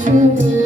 এসো